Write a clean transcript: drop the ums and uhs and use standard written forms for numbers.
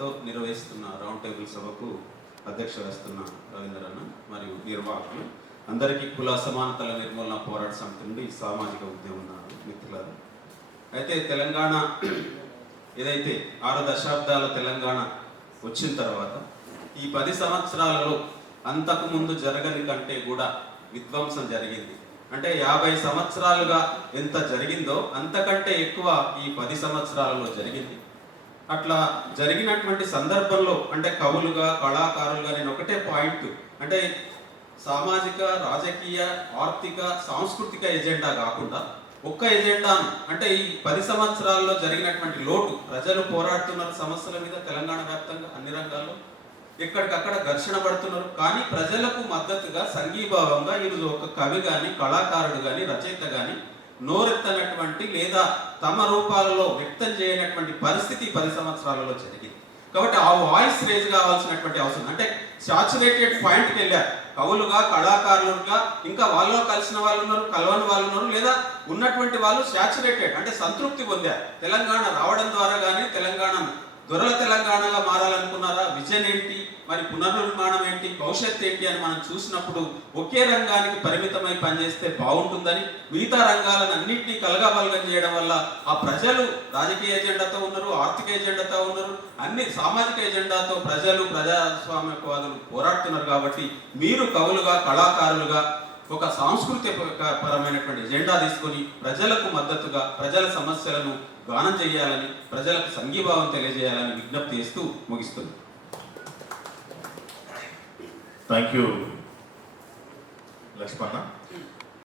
ఆసక్తితో నిర్వహిస్తున్న round table సభకు అధ్యక్ష వహిస్తున్న రవీంద్రన్న మరియు నిర్వాహకులు అందరికీ కుల అసమానతల నిర్మూలన పోరాట సమితి నుండి సామాజిక ఉద్యమం మిత్రులారు. అయితే తెలంగాణ ఏదైతే 6 దశాబ్దాల తెలంగాణ వచ్చిన తర్వాత ఈ 10 సంవత్సరాలలో అంతకుముందు జరగని కంటే కూడా విధ్వంసం జరిగింది. అంటే 50 సంవత్సరాలుగా ఎంత జరిగిందో అంతకంటే ఎక్కువ ఈ 10 సంవత్సరాలలో జరిగింది. అట్లా జరిగినటువంటి సందర్భంలో అంటే కవులుగా కళాకారులుగా నేను ఒకటే పాయింట్ అంటే సామాజిక రాజకీయ ఆర్థిక సాంస్కృతిక ఎజెండా కాకుండా ఒక్క ఎజెండాను అంటే ఈ 10 సంవత్సరాల్లో జరిగినటువంటి లోటు ప్రజలు పోరాడుతున్నారు సమస్యల మీద తెలంగాణ వ్యాప్తంగా అన్ని రంగాల్లో ఎక్కడికక్కడ ఘర్షణ పడుతున్నారు. కానీ ప్రజలకు మద్దతుగా సంఘీభావంగా ఈరోజు ఒక కవి కానీ కళాకారుడు కానీ రచయిత కానీ నోరెత్తనటువంటి లేదా తమ రూపాలలో వ్యక్తం చేయనటువంటి పరిస్థితి 10 సంవత్సరాలలో జరిగింది. కాబట్టి ఆ వాయిస్ రేజ్ కావాల్సినటువంటి అవసరం అంటే సాచురేటెడ్ పాయింట్కి వెళ్ళారు కవులుగా కళాకారులుగా ఇంకా వాళ్ళలో కలిసిన వాళ్ళు ఉన్నారు కలవని వాళ్ళు ఉన్నారు లేదా ఉన్నటువంటి వాళ్ళు సాచురేటెడ్ అంటే సంతృప్తి పొందారు. తెలంగాణ రావడం ద్వారా కానీ తెలంగాణ దొరల తెలంగాణగా మారాలనుకున్నారా, విజన్ ఏంటి, మరి పునర్నిర్మాణం ఏంటి, భవిష్యత్తు ఏంటి అని మనం చూసినప్పుడు ఒకే రంగానికి పరిమితమై పనిచేస్తే బాగుంటుందని మిగతా రంగాలను అన్నింటినీ కలగాబలగం చేయడం వల్ల ఆ ప్రజలు రాజకీయ ఎజెండాతో ఉన్నారు, ఆర్థిక ఎజెండాతో ఉన్నారు, అన్ని సామాజిక ఎజెండాతో ప్రజలు ప్రజాస్వామ్యవాదులు పోరాడుతున్నారు. కాబట్టి మీరు కవులుగా కళాకారులుగా ఒక సాంస్కృతిక పరమైనటువంటి ఎజెండా తీసుకొని ప్రజలకు మద్దతుగా ప్రజల సమస్యలను గానం చేయాలని ప్రజలకు సంఘీభావం తెలియజేయాలని విజ్ఞప్తి చేస్తూ ముగిస్తుంది. Thank you Lakshmana.